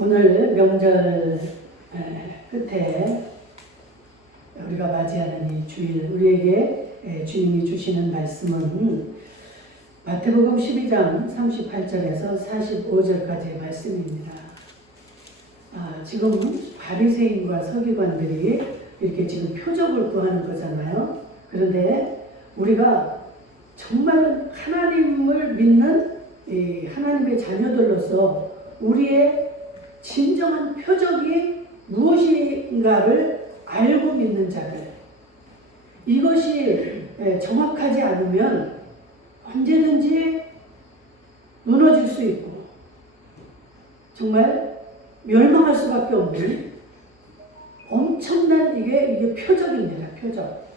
오늘 명절 끝에 우리가 맞이하는 이 주일, 우리에게 주님이 주시는 말씀은 마태복음 12장 38절에서 45절까지의 말씀입니다. 지금 바리새인과 서기관들이 이렇게 지금 표적을 구하는 거잖아요. 그런데 우리가 정말 하나님을 믿는 하나님의 자녀들로서 우리의 진정한 표적이 무엇인가를 알고 믿는 자들, 이것이 정확하지 않으면 언제든지 무너질 수 있고 정말 멸망할 수밖에 없는 엄청난 이게 표적입니다. 표적.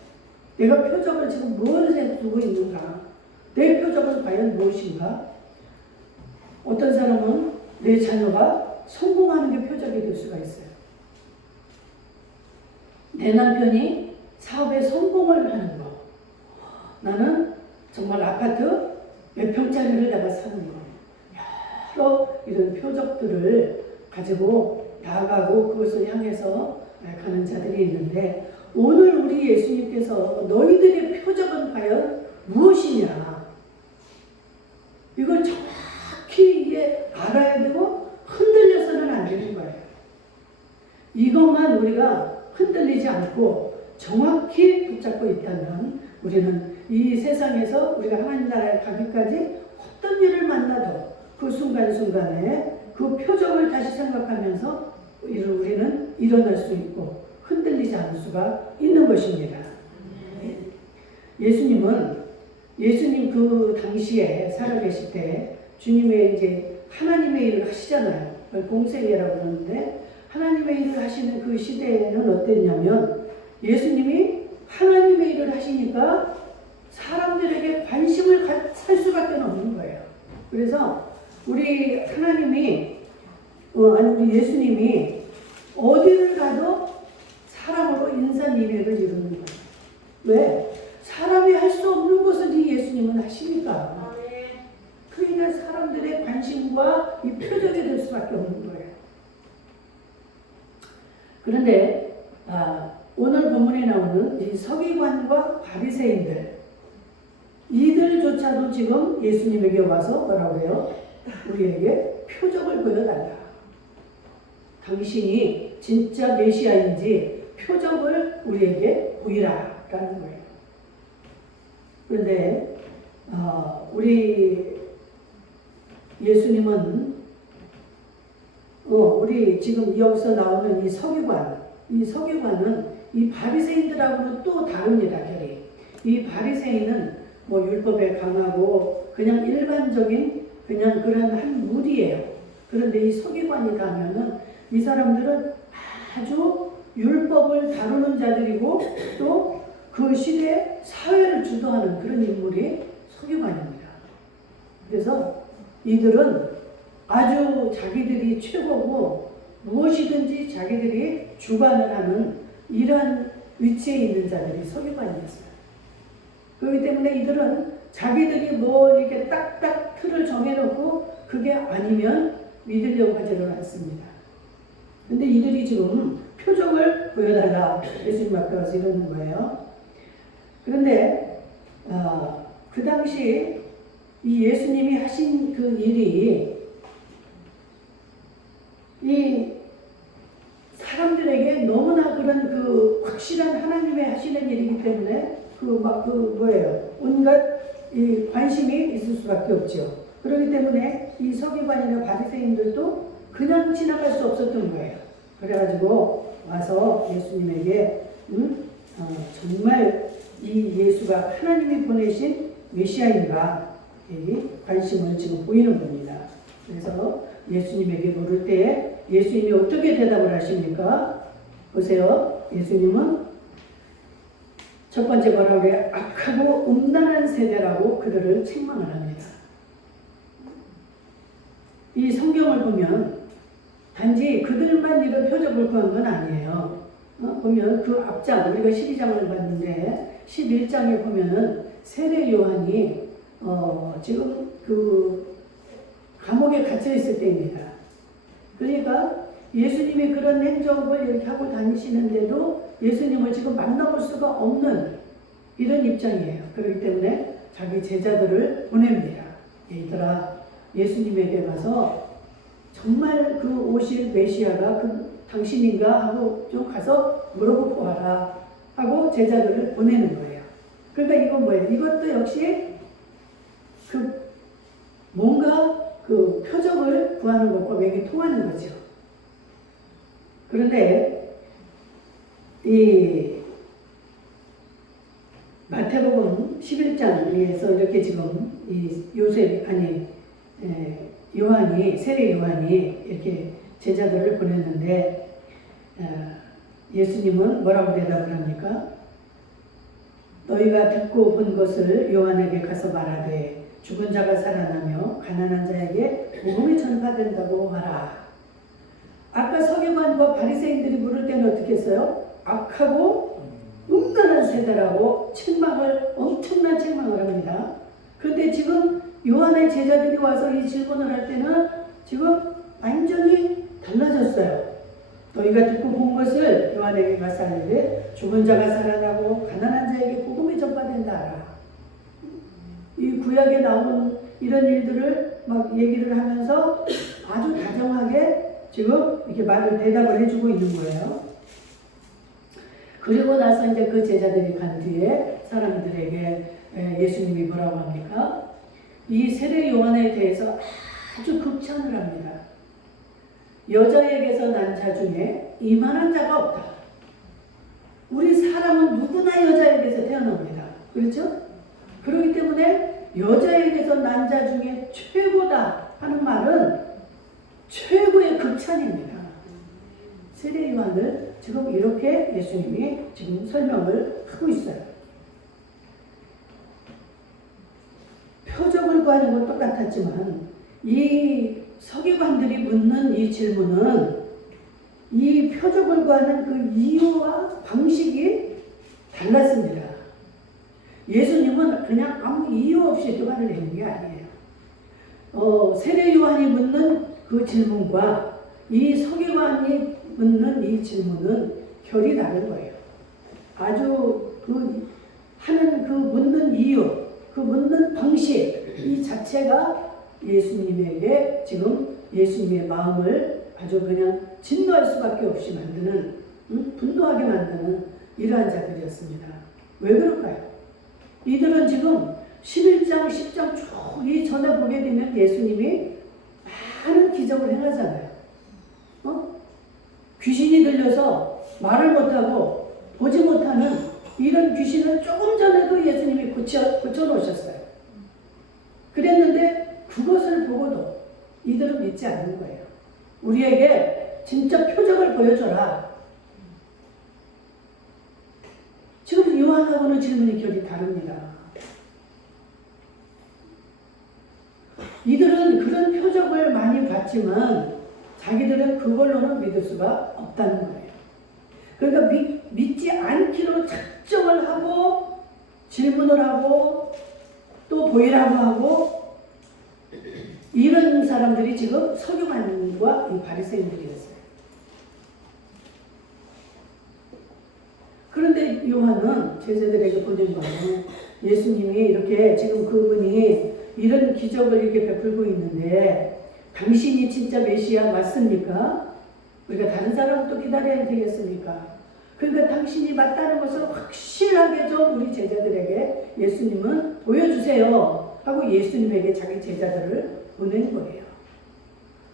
내가 표적을 지금 무엇에 두고 있는가? 내 표적은 과연 무엇인가? 어떤 사람은 내 자녀가 성공하는 게 표적이 될 수가 있어요. 내 남편이 사업에 성공을 하는 거. 나는 정말 아파트 몇 평짜리를 내가 사는 거. 여러 이런 표적들을 가지고 나아가고 그것을 향해서 가는 자들이 있는데, 오늘 우리 예수님께서 너희들의 표적은 과연 무엇이냐? 이걸 정확히 이게 알아야 되고 흔들려서는 안 되는 거예요. 이것만 우리가 흔들리지 않고 정확히 붙잡고 있다면 우리는 이 세상에서 우리가 하나님 나라에 가기까지 어떤 일을 만나도 그 순간순간에 그 표적을 다시 생각하면서 우리는 일어날 수 있고 흔들리지 않을 수가 있는 것입니다. 예수님 그 당시에 살아계실 때 주님의 이제 하나님의 일을 하시잖아요. 공생애라고 그러는데, 하나님의 일을 하시는 그 시대에는 어땠냐면 예수님이 하나님의 일을 하시니까 사람들에게 관심을 살 수밖에 없는 거예요. 그래서 우리 하나님이 우리 예수님이 어디를 가도 사람으로 인산인해를 이루는 거예요. 왜? 사람이 할 수 없는 것을 이 예수님은 하시니까. 그러니까 사람들의 관심과 이 표적이 될 수밖에 없는 거예요. 그런데 오늘 본문에 나오는 이 서기관과 바리새인들, 이들조차도 지금 예수님에게 와서 뭐라고 해요? 우리에게 표적을 보여달라. 당신이 진짜 메시아인지 표적을 우리에게 보이라 라는 거예요. 그런데 우리 예수님은 우리 지금 여기서 나오는 이 서기관은 이 바리새인들하고는 또 다릅니다. 결이. 이 바리새인은 율법에 강하고 그냥 일반적인 그냥 그런 한 무리예요. 그런데 이 서기관이다 하면은 이 사람들은 아주 율법을 다루는 자들이고 또 그 시대 사회를 주도하는 그런 인물이 서기관입니다. 그래서 이들은 아주 자기들이 최고고 무엇이든지 자기들이 주관을 하는 이러한 위치에 있는 자들이 서기관이었어요. 그렇기 때문에 이들은 자기들이 이렇게 딱딱 틀을 정해놓고 그게 아니면 믿으려고 하지는 않습니다. 근데 이들이 지금 표적을 보여달라 예수님 앞에 와서 이러는 거예요. 그런데 그 당시 이 예수님이 하신 그 일이 이 사람들에게 너무나 그런 그 확실한 하나님의 하시는 일이기 때문에 온갖 이 관심이 있을 수밖에 없죠. 그렇기 때문에 이 서기관이나 바리새인들도 그냥 지나갈 수 없었던 거예요. 그래가지고 와서 예수님에게 정말 이 예수가 하나님이 보내신 메시아인가 이 관심을 지금 보이는 겁니다. 그래서 예수님에게 물을 때 예수님이 어떻게 대답을 하십니까? 보세요. 예수님은 첫 번째 뭐라고 그래요? 악하고 음란한 세대라고 그들을 책망을 합니다. 이 성경을 보면 단지 그들만 이런 표적을 구한 건 아니에요. 보면 그 앞장, 우리가 12장을 봤는데 11장에 보면은 세례 요한이 지금 그 감옥에 갇혀 있을 때입니다. 그러니까 예수님이 그런 행적을 이렇게 하고 다니시는데도 예수님을 지금 만나볼 수가 없는 이런 입장이에요. 그렇기 때문에 자기 제자들을 보냅니다. 얘들아, 예수님에게 가서 정말 그 오실 메시아가 당신인가 하고 좀 가서 물어보고 와라 하고 제자들을 보내는 거예요. 그러니까 이건 뭐예요? 이것도 역시 뭔가 표적을 구하는 것과 맥이 통하는 거죠. 그런데 이 마태복음 11장에서 이렇게 지금 이 요한이, 세례 요한이 이렇게 제자들을 보냈는데, 예수님은 뭐라고 대답을 합니까? 너희가 듣고 본 것을 요한에게 가서 말하되 죽은 자가 살아나며 가난한 자에게 복음이 전파된다고 하라. 아까 서기관과 바리새인들이 물을 때는 어떻게 했어요? 악하고 음란한 세대라고 엄청난 책망을 합니다. 그런데 지금 요한의 제자들이 와서 이 질문을 할 때는 지금 완전히 달라졌어요. 너희가 듣고 본 것을 요한에게 가서 알되 죽은 자가 살아나고 가난한 자에게 복음이 전파된다 하라. 이 구약에 나온 이런 일들을 막 얘기를 하면서 아주 다정하게 지금 이렇게 대답을 해주고 있는 거예요. 그리고 나서 이제 그 제자들이 간 뒤에 사람들에게 예수님이 뭐라고 합니까? 이 세례 요한에 대해서 아주 극찬을 합니다. 여자에게서 난 자 중에 이만한 자가 없다. 우리 사람은 누구나 여자에게서 태어납니다. 그렇죠? 그렇기 때문에 여자에게서 난 자 중에 최고다 하는 말은 최고의 극찬입니다. 세례 요한을 지금 이렇게 예수님이 지금 설명을 하고 있어요. 표적을 구하는 건 똑같았지만 이 서기관들이 묻는 이 질문은 이 표적을 구하는 그 이유와 방식이 달랐습니다. 예수님은 그냥 아무 이유 없이 대화를 내는 게 아니에요. 세례 요한이 묻는 그 질문과 이 서기관이 묻는 이 질문은 결이 다른 거예요. 아주 하는 묻는 이유, 묻는 방식 이 자체가 예수님에게 지금 예수님의 마음을 아주 그냥 진노할 수밖에 없이 만드는, 분노하게 만드는 이러한 자들이었습니다. 왜 그럴까요? 이들은 지금 11장, 10장 쭉 이 전에 보게 되면 예수님이 많은 기적을 행하잖아요. 귀신이 들려서 말을 못하고 보지 못하는 이런 귀신을 조금 전에도 예수님이 고쳐놓으셨어요. 그랬는데 그것을 보고도 이들은 믿지 않는 거예요. 우리에게 진짜 표적을 보여줘라. 지금 요한하고는 질문이 결이 다릅니다. 이들은 그런 표적을 많이 봤지만 자기들은 그걸로는 믿을 수가 없다는 거예요. 그러니까 믿지 않기로 작정을 하고 질문을 하고 또 보이라고 하고 이런 사람들이 지금 서기관과 이 바리새인들이었어요. 그런데 요한은 제자들에게 보낸 거는 예수님이 이렇게 지금 그분이 이런 기적을 이렇게 베풀고 있는데 당신이 진짜 메시아 맞습니까? 우리가 다른 사람은 또 기다려야 되겠습니까? 그러니까 당신이 맞다는 것을 확실하게 좀 우리 제자들에게 예수님은 보여주세요 하고 예수님에게 자기 제자들을 보낸 거예요.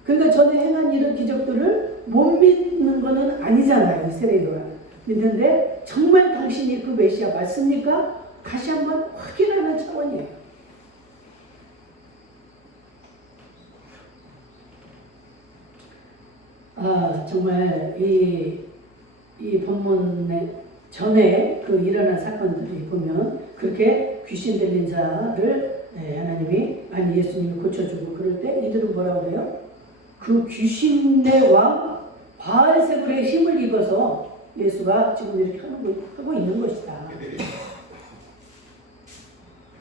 그러니까 전에 행한 이런 기적들을 못 믿는 거는 아니잖아요. 이 세례 요한은. 믿는데 정말 당신이 그 메시아 맞습니까? 다시 한번 확인하는 차원이에요. 정말 이 본문에 전에 일어난 사건들이 보면 그렇게 귀신 들린 자를 하나님이 예수님이 고쳐주고 그럴 때 이들은 뭐라고 해요? 그 귀신의 왕 바알세불의 힘을 입어서 예수가 지금 이렇게 하고 있는 것이다.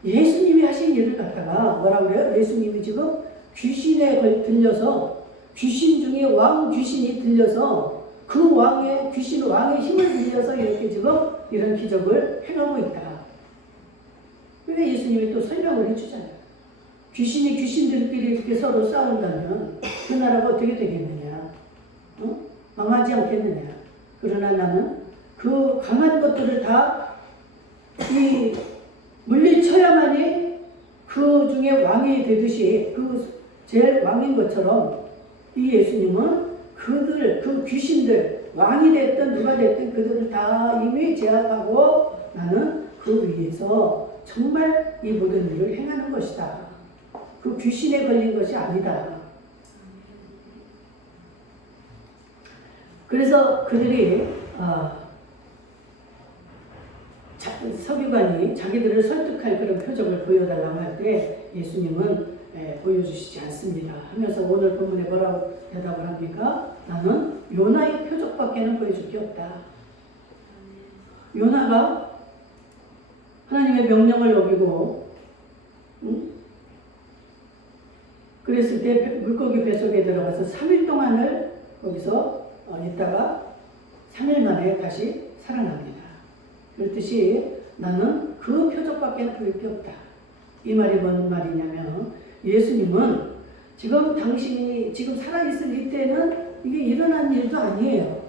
예수님이 하신 일을 갖다가 뭐라고 그래요? 예수님이 지금 귀신에 들려서 귀신 중에 왕 귀신이 들려서 그 왕의 귀신 왕의 힘을 빌려서 이렇게 지금 이런 기적을 행하고 있다. 그러니까 예수님이 또 설명을 해주잖아요. 귀신이 귀신들끼리 이렇게 서로 싸운다면 그 나라가 어떻게 되겠느냐? 망하지 않겠느냐? 그러나 나는 그 강한 것들을 다 이 물리쳐야만이 그 중에 왕이 되듯이 그 제일 왕인 것처럼 이 예수님은 그 귀신들, 왕이 됐든 누가 됐든 그들을 다 이미 제압하고 나는 그 위에서 정말 이 모든 일을 행하는 것이다. 그 귀신에 걸린 것이 아니다. 그래서 그들이 서기관이 자기들을 설득할 그런 표정을 보여달라고 할 때 예수님은 보여주시지 않습니다. 하면서 오늘 본문에 뭐라고 대답을 합니까? 나는 요나의 표적밖에는 보여줄 게 없다. 요나가 하나님의 명령을 어기고 그랬을 때 물고기 뱃속에 들어가서 3일 동안을 거기서 있다가 3일 만에 다시 살아납니다. 그렇듯이 나는 그 표적밖에 보일 게 없다. 이 말이 뭔 말이냐면 예수님은 지금 당신이 지금 살아있을 이때는 이게 일어난 일도 아니에요.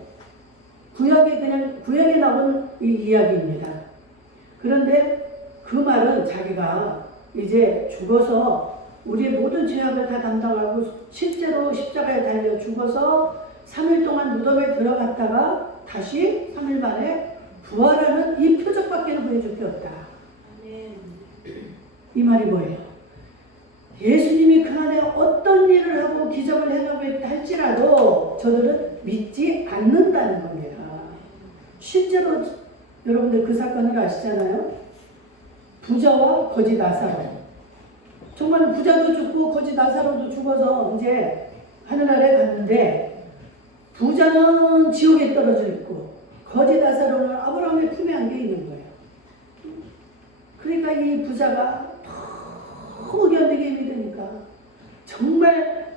구약에 나온 이 이야기입니다. 그런데 그 말은 자기가 이제 죽어서 우리의 모든 죄악을 다 담당하고 실제로 십자가에 달려 죽어서 3일 동안 무덤에 들어갔다가 다시 3일 만에 부활하는 이 표적밖에 보여줄 게 없다. 이 말이 뭐예요? 예수님이 그 안에 어떤 일을 하고 기적을 행하고 있다 할지라도 저들은 믿지 않는다는 겁니다. 실제로 여러분들 그 사건을 아시잖아요. 부자와 거지 나사로. 정말 부자도 죽고 거지 나사로도 죽어서 이제 하늘나라에 갔는데 부자는 지옥에 떨어져 있고 거지 나사로는 아브라함의 품에 안겨 있는 거예요. 그러니까 이 부자가 너무 견디기 힘드니까 정말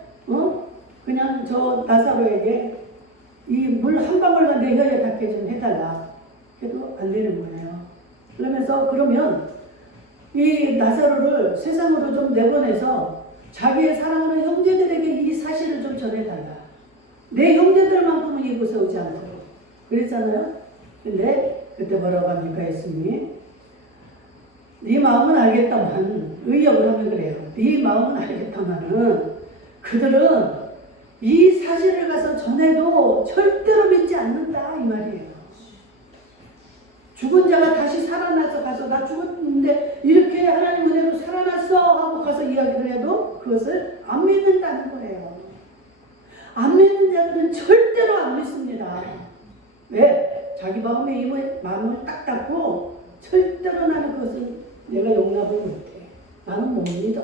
그냥 저 나사로에게 이 물 한 방울만 내 혀에 닿게 좀 해달라. 해도 안 되는 거예요. 그러면서 그러면 이 나사로를 세상으로 좀 내보내서 자기의 사랑하는 형제들에게 이 사실을 좀 전해달라. 내 형제들만큼은 이곳에 오지 않도록. 그랬잖아요. 근데 그때 뭐라고 합니까 예수님이? 네 마음은 알겠다만 의역을 하면 그래요. 네 마음은 알겠다마는 그들은 이 사실을 가서 전해도 절대로 믿지 않는다 이 말이에요. 죽은 자가 다시 살아나서 가서 나 죽었는데 이렇게 하나님 은혜로 살아났어 하고 가서 이야기를 해도 그것을 안 믿는다는 거예요. 안 믿는 자들은 절대로 안 믿습니다. 왜? 자기 마음에 마음을 딱 닫고 절대로 나는 그것을 내가 용납을 못해. 나는 못 믿어.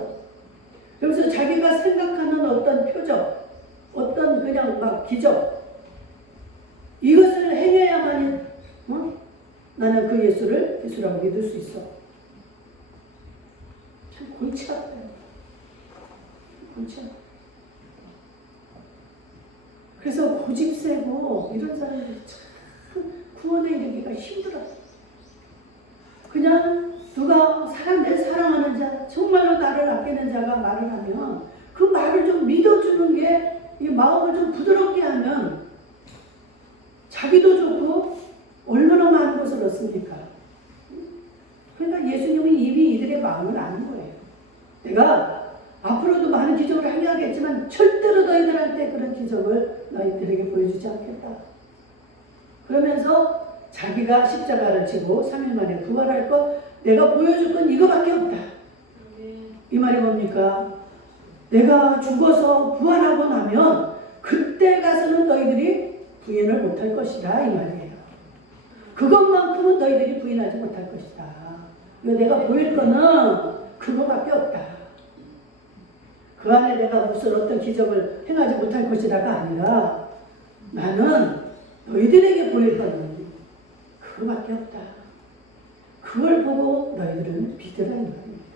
그래서 자기가 생각하는 어떤 표적, 어떤 그냥 막 기적, 이것을 행해야만이 나는 그 예수를 예수라고 믿을 수 있어. 참 골치 아파요. 골치 아파. 그래서 고집세고 이런 사람들이 참 구원에 이르기가 힘들어. 그냥 누가 내 사랑하는 자, 정말로 나를 아끼는 자가 말을 하면 그 말을 좀 믿어주는 게 이 마음을 좀 부드럽게 하면 자기도 좋고 얼마나 많은 것을 얻습니까? 그러니까 예수님은 이미 이들의 마음을 아는 거예요. 내가 앞으로도 많은 기적을 하겠지만 절대로 너희들한테 그런 기적을 너희들에게 보여주지 않겠다. 그러면서 자기가 십자가를 지고 3일 만에 부활할 것, 내가 보여줄 건 이거밖에 없다. 이 말이 뭡니까? 내가 죽어서 부활하고 나면 그때 가서는 너희들이 부인을 못할 것이다 이 말이에요. 그것만큼은 너희들이 부인하지 못할 것이다. 내가 보일 거는 그거밖에 없다. 그 안에 내가 무슨 어떤 기적을 행하지 못할 것이다가 아니라 나는 너희들에게 보일 거는 그거밖에 없다. 그걸 보고 너희들은 믿으라 이 말입니다.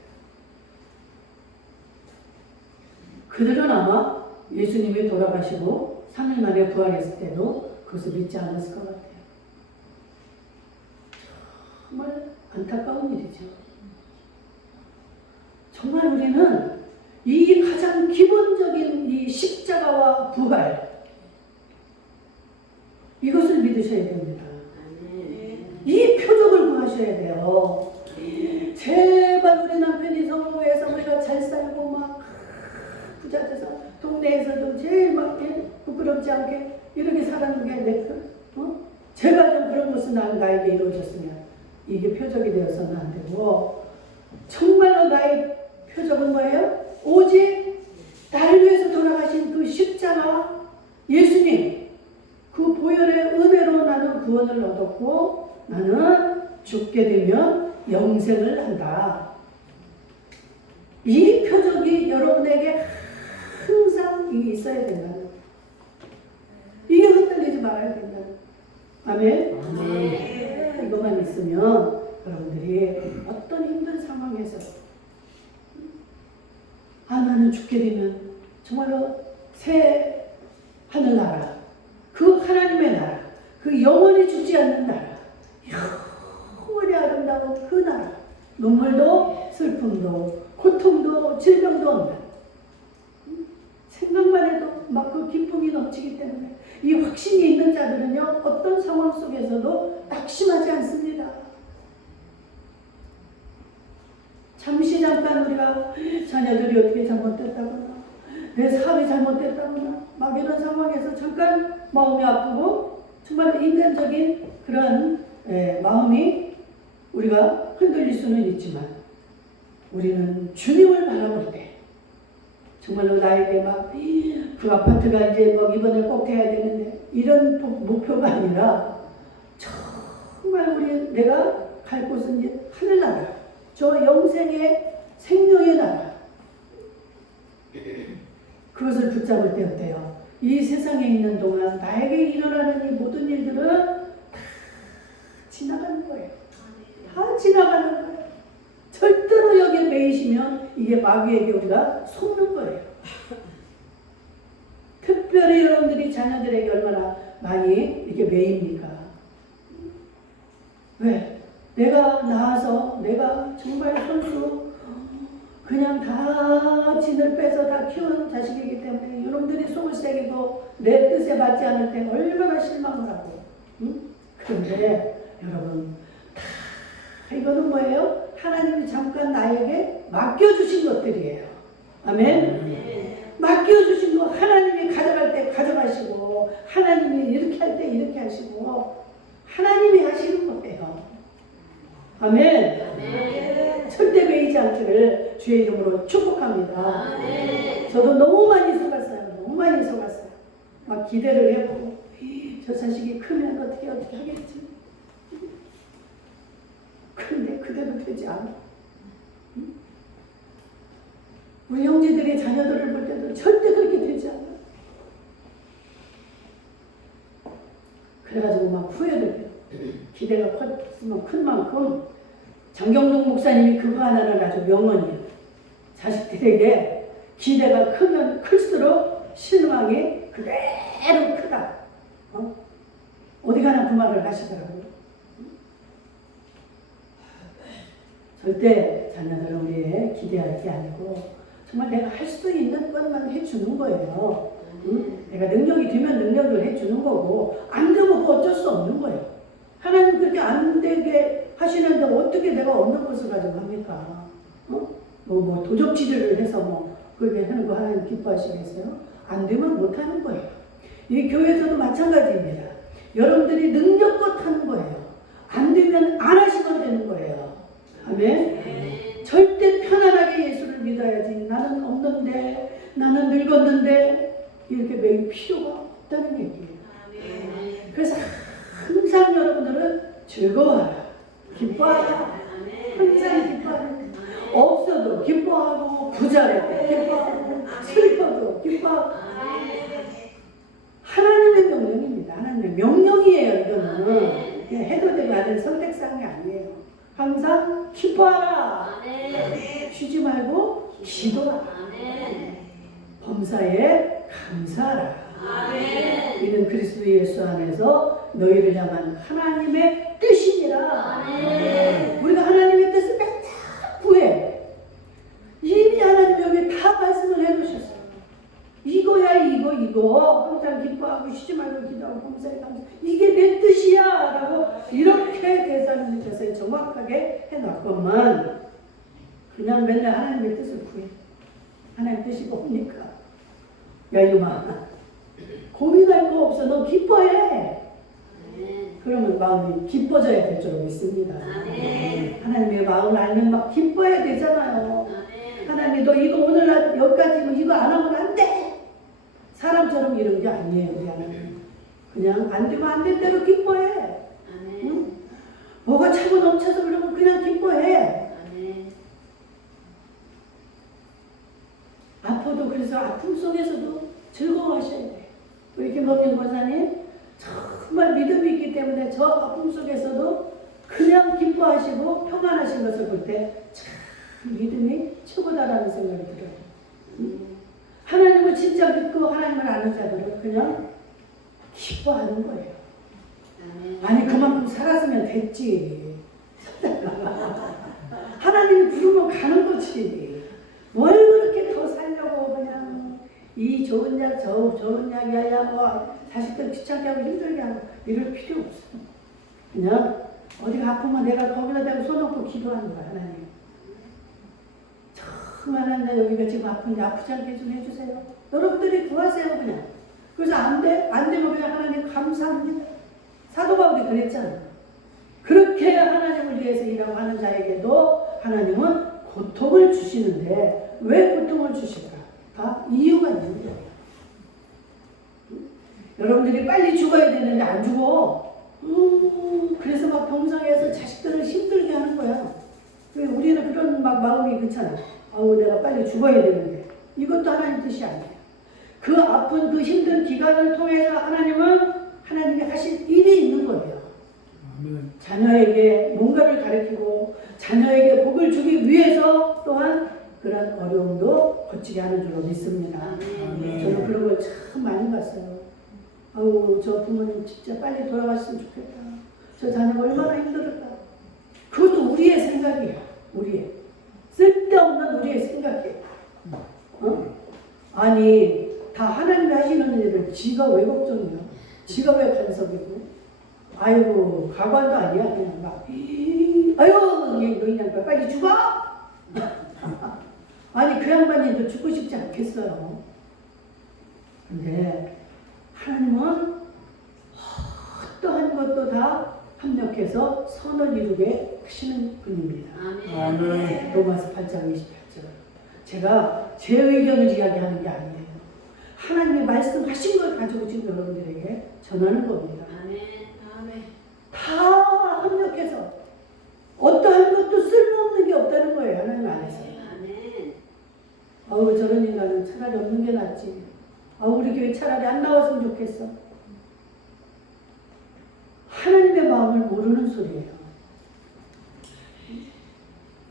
그들은 아마 예수님이 돌아가시고 3일 만에 부활했을 때도 그것을 믿지 않았을 것 같아요. 정말 안타까운 일이죠. 정말 우리는 이 가장 기본적인 이 십자가와 부활, 이것을 믿으셔야 됩니다. 이 표적을 구하셔야 돼요. 제발 우리 남편이 성공해서 우리가 잘 살고 막 부자 돼서 동네에서도 제일 막 부끄럽지 않게 이렇게 살아는 게 내 제발 좀 그런 것은 나에게 이루어졌으면 이게 표적이 되어서는 안 되고, 정말로 나의 표적은 뭐예요? 오직 나를 위해서 돌아가신 그 십자가 예수님, 그 보혈의 은혜로 나는 구원을 얻었고 나는 죽게 되면 영생을 한다. 이 표적이 여러분에게 항상 있어야 된다는, 이게 흔들리지 말아야 된다는. 아멘? 아멘. 이것만 있으면 여러분들이 어떤 힘든 상황에서 나는 죽게 되면 정말로 새 하늘나라, 그 하나님의 나라, 그 영원히 죽지 않는 나라, 영원히 아름다운 그 나라, 눈물도 슬픔도 고통도 질병도 없는, 생각만 해도 막 그 기쁨이 넘치기 때문에 이 확신이 있는 자들은요, 어떤 상황 속에서도 낙심하지 않습니다. 잠깐 우리가 자녀들이 어떻게 잘못됐다거나 내 사업이 잘못됐다거나 막 이런 상황에서 잠깐 마음이 아프고 정말 인간적인 그런 마음이 우리가 흔들릴 수는 있지만, 우리는 주님을 바라볼 때 정말로 나에게 막 그 아파트가 이제 뭐 이번에 꼭 돼야 되는데 이런 목표가 아니라, 정말 내가 갈 곳은 이제 하늘나라, 저 영생의 생명의 나라, 그것을 붙잡을 때 어때요? 이 세상에 있는 동안 나에게 일어나는 이 모든 일들은 다 지나가는 거예요. 다 지나가는 거예요. 절대로 여기에 매이시면 이게 마귀에게 우리가 속는 거예요. 특별히 여러분들이 자녀들에게 얼마나 많이 이렇게 매입니까? 왜? 내가 낳아서 내가 정말 손수 그냥 다 진을 빼서 다 키운 자식이기 때문에 여러분들이 속을 새기고 내 뜻에 맞지 않을 때 얼마나 실망을 하고, 그런데 여러분, 다 이거는 뭐예요? 하나님이 잠깐 나에게 맡겨주신 것들이에요. 아멘? 맡겨주신 거 하나님이 가져갈 때 가져가시고, 하나님이 이렇게 할 때 이렇게 하시고, 하나님이 하시는 거예요. 아멘. 아멘. 절대 매이지 않기를 주의 이름으로 축복합니다. 아멘. 저도 너무 많이 속았어요. 너무 많이 속았어요. 막 기대를 해보고, 저 자식이 크면 어떻게 하겠지. 그런데 그대로 되지 않아. 우리 형제들의 자녀들을 볼 때도 절대 그렇게 되지 않아. 그래가지고 막 후회를 해요. 기대가 컸으면 큰 만큼 장경동 목사님이 그거 하나는 아주 명언이에요. 자식들에게 기대가 크면 클수록 실망이 그대로 크다. 어디 가나 그 말을 하시더라고요. 절대 자녀들은 우리의 기대할 게 아니고 정말 내가 할 수 있는 것만 해주는 거예요. 내가 능력이 되면 능력을 해주는 거고, 안 되면 어쩔 수 없는 거예요. 하나님 그렇게 안 되게 하시는데 어떻게 내가 없는 것을 가지고 합니까? 뭐 도적질을 해서 그렇게 하는 거 하나님 기뻐하시겠어요? 안 되면 못 하는 거예요. 이 교회에서도 마찬가지입니다. 여러분들이 능력껏 하는 거예요. 안 되면 안 하시면 되는 거예요. 아멘? 절대 편안하게 예수를 믿어야지. 나는 없는데, 나는 늙었는데, 이렇게 매일 필요가 없다는 얘기예요. 그래서 항상 여러분들은 즐거워하라. 기뻐하라. 항상 기뻐하라. 없어도 기뻐하고, 부자라도 기뻐하고, 슬퍼도 기뻐하고. 하나님의 명령입니다. 하나님의 명령이에요, 이거는. 해도 되고 안 해도 선택사항이 아니에요. 항상 기뻐하라. 쉬지 말고 기도하라. 범사에 감사하라. 아멘. 이는 그리스도 예수 안에서 너희를 향한 하나님의 뜻이니라. 아멘. 우리가 하나님의 뜻을 맨날 구해. 이미 하나님 여기 다 말씀을 해놓으셨어요. 이거야 이거 항상 기뻐하고 쉬지 말고 기도하고 감사해 감사. 이게 내 뜻이야 라고 이렇게 대사님께서 정확하게 해놨건만 그냥 맨날 하나님의 뜻을 구해. 하나님 뜻이 뭡니까? 야 이놈아 고민할 거 없어. 너 기뻐해. 아멘. 그러면 마음이 기뻐져야 될 줄 믿습니다. 아멘. 하나님의 마음을 알면 막 기뻐야 되잖아요. 아멘. 하나님 너 이거 오늘 여기까지 이거 안 하면 안 돼. 사람처럼 이런 게 아니에요. 우리 하나님. 그냥 안 되면 안 된 대로 기뻐해. 아멘. 응? 뭐가 차고 넘쳐서 그러면 그냥 기뻐해. 아멘. 아파도 그래서 아픔 속에서도 즐거워하셔야 돼. 우리 김범용 권사님 정말 믿음이 있기 때문에 저 아픔 속에서도 그냥 기뻐하시고 평안하신 것을 볼 때 참 믿음이 최고다라는 생각이 들어요. 하나님을 진짜 믿고 하나님을 아는 자들은 그냥 기뻐하는 거예요. 아멘. 아니 그만큼 살았으면 됐지. 하나님이 부르면 가는 거지. 뭘 그렇게 더 살려고 그냥 이 좋은 약 저 좋은 약이야 뭐 자식들 귀찮게 하고 힘들게 하고 이럴 필요 없어. 그냥 어디가 아프면 내가 거기다 대고 손 놓고 기도하는 거야. 하나님 정말 하나님 여기가 지금 아픈데 아프지 않게 좀 해주세요. 여러분들이 구하세요 그냥. 그래서 안 되면 그냥 하나님 감사합니다. 사도 바울이 그랬잖아. 그렇게 하나님을 위해서 일하고 하는 자에게도 하나님은 고통을 주시는데 왜 고통을 주실까? 다 이유가 있는 거예요. 여러분들이 빨리 죽어야 되는데 안 죽어. 그래서 막 병상에서 자식들을 힘들게 하는 거야. 우리는 그런 막 마음이 그렇잖아. 아우 내가 빨리 죽어야 되는데. 이것도 하나님 뜻이 아니에요. 그 아픈 그 힘든 기간을 통해서 하나님이 하실 일이 있는 거예요. 아멘. 자녀에게 뭔가를 가르치고 자녀에게 복을 주기 위해서 또한 그런 어려움도 거치게 하는 줄로 믿습니다. 아멘. 저는 그런 걸 참 많이 봤어요. 아우 저 부모님 진짜 빨리 돌아갔으면 좋겠다. 저 자녀가 얼마나 힘들을까. 그것도 우리의 생각이야. 우리의 쓸데없는 우리의 생각이에요. 아니 다 하나님이 하시는 일을 지가 왜 걱정이야. 지가 왜 간섭이고. 아이고 가관도 아니야. 그냥 막 아유 너 그냥 빨리 죽어. 아니 그 양반이 죽고 싶지 않겠어요. 근데 하나님은 어떠한 것도 다 합력해서 선을 이루게 하시는 분입니다. 아멘. 로마서 8장 28절. 제가 제 의견을 이야기하는 게 아니에요. 하나님의 말씀하신 걸 가지고 지금 여러분들에게 전하는 겁니다. 아멘. 아멘. 다 합력해서 어떠한 것도 쓸모없는 게 없다는 거예요. 하나님 안에서. 아멘. 아우 저런 인간은 차라리 없는 게 낫지. 아우 우리 교회 차라리 안 나왔으면 좋겠어. 하나님의 마음을 모르는 소리예요.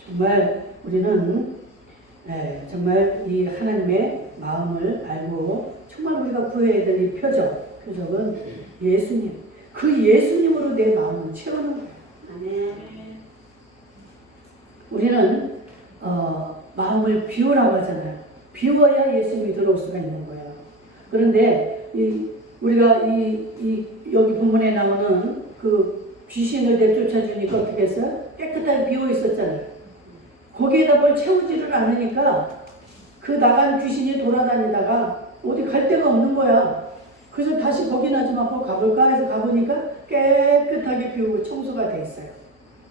정말 우리는 정말 이 하나님의 마음을 알고 정말 우리가 구해야 될 이 표적은 예수님. 그 예수님으로 내 마음을 채우는 거예요. 아멘. 우리는 마음을 비우라고 하잖아요. 비워야 예수님이 들어올 수가 있는 거예요. 그런데 우리가 여기 본문에 나오는 그 귀신을 내쫓아주니까 어떻게 했어요? 깨끗하게 비워 있었잖아요. 거기에다 뭘 채우지를 않으니까 그 나간 귀신이 돌아다니다가 어디 갈 데가 없는 거야. 그래서 다시 거기나 좀 한번 가볼까 해서 가보니까 깨끗하게 비우고 청소가 돼 있어요.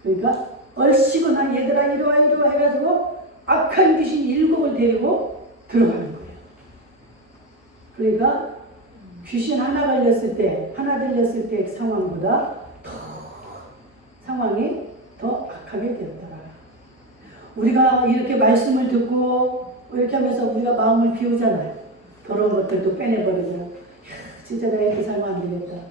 그러니까 얼씨구나 얘들아 이리와 해가지고 악한 귀신 7을 데리고 들어가는 거예요. 그러니까 귀신 하나 들렸을 때 상황보다 상황이 더 악하게 되었더라. 우리가 이렇게 말씀을 듣고 이렇게 하면서 우리가 마음을 비우잖아요. 더러운 것들도 빼내버리고 진짜 내가 이렇게 살면 안 되겠다.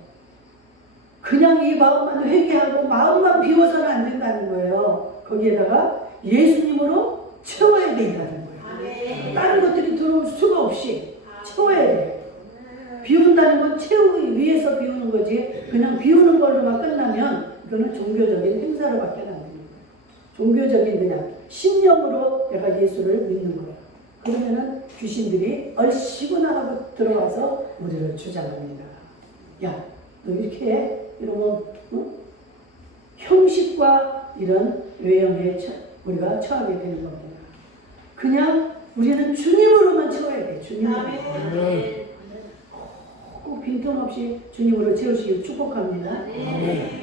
그냥 이 마음만 회개하고 마음만 비워서는 안 된다는 거예요. 거기에다가 예수님으로 채워야 된다는 거예요. 아멘. 다른 것들이 들어올 수가 없이 채워야 돼. 비운다는 건 채우기 위해서 비우는 거지. 그냥 비우는 걸로만 끝나면 이거는 종교적인 행사로밖에 안 되는 거예요. 종교적인 그냥 신념으로 내가 예수를 믿는 거예요. 그러면은 귀신들이 얼씨구나 하고 들어와서 우리를 주장합니다. 야, 너 이렇게 해? 이러면 형식과 이런 외형에 우리가 처하게 되는 겁니다. 그냥 우리는 주님으로만 채워야 돼. 주님으로. 꼭 빈틈없이 주님으로 채우시길 축복합니다.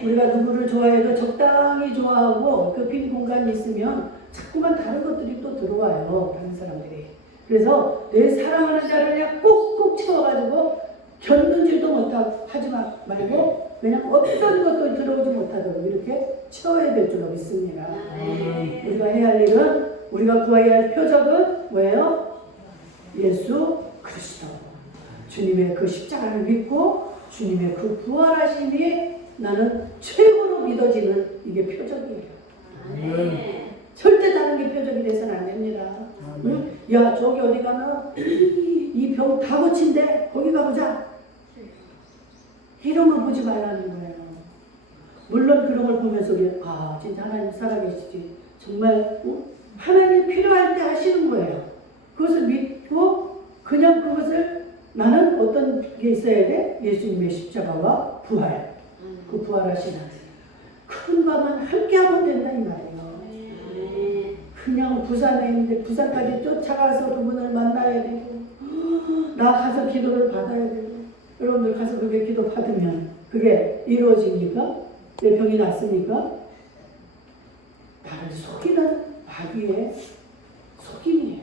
우리가 누구를 좋아해도 적당히 좋아하고 그 빈 공간이 있으면 자꾸만 다른 것들이 또 들어와요. 다른 사람들이. 그래서 내 사랑하는 자를 그냥 꼭꼭 채워가지고 견눈질도 못하고 하지 말고 그냥 어떤 것도 들어오지 못하도록 이렇게 채워야 될 줄로 믿습니다. 우리가 해야 할 일은, 우리가 구해야 할 표적은 뭐예요? 예수 그리스도. 주님의 그 십자가를 믿고 주님의 그 부활하심이 나는 최고로 믿어지는 이게 표적이에요. 절대 다른 게 표적이 돼서는 안 됩니다. 응? 야, 저기 어디 가면 이 병 다 고친대. 거기 가보자. 이런 거 보지 말라는 거예요. 물론 그런 걸 보면서 우리 진짜 하나님 살아계시지. 정말 하나님 필요할 때 하시는 거예요. 그것을 믿고 그냥 그것을 나는 어떤 게 있어야 돼? 예수님의 십자가와 부활. 그 부활하신 큰 것만 함께 하면 된다 이 말이에요. 그냥 부산에 있는데 부산까지 쫓아가서 그분을 만나야 되고 나 가서 기도를 받아야 되고 여러분들 가서 그게 기도 받으면 그게 이루어집니까? 내 병이 낫습니까? 나를 속이는 마귀의 속임이에요.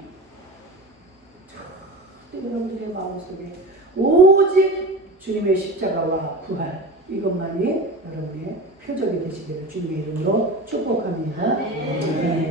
여러분들의 마음속에 오직 주님의 십자가와 부활 이것만이 여러분의 표적이 되시기를 주님의 이름으로 축복합니다. 네.